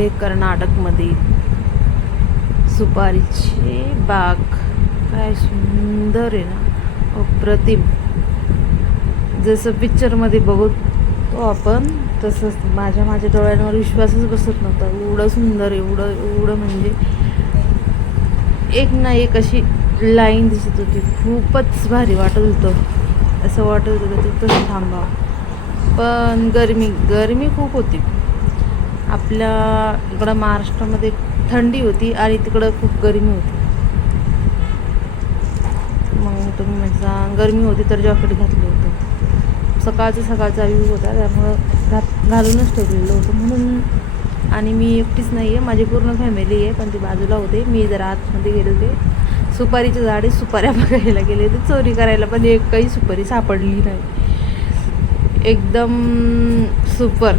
आहे कर्नाटकमध्ये. सुपारीची बाग काय सुंदर आहे ना, अप्रतिम. जसं पिक्चरमध्ये बघतो आपण तसंच माझ्या डोळ्यांवर विश्वासच बसत नव्हता. एवढं सुंदर, एवढं म्हणजे एक ना एक अशी लाईन दिसत होती. खूपच भारी वाटत होतं. असं वाटत होतं की तसं थांबावं. पण गरमी खूप होती. आपल्या इकडं महाराष्ट्रामध्ये थंडी होती आणि तिकडं खूप गरमी होती. मग तुम्ही म्हणता गरमी होती तर जॉकेट घातलं होतं. सकाळचा व्ह्यू होता, त्यामुळं घालूनच ठेवलेलं होतं म्हणून. आणि मी एकटीच नाही आहे, माझी पूर्ण फॅमिली आहे, पण ती बाजूला होते. मी जरा आतमध्ये गेले होते. सुपारीच्या झाडे सुपाऱ्या बघायला गेले होते, चोरी करायला, पण एकही सुपारी सापडली नाही. एकदम सुपर.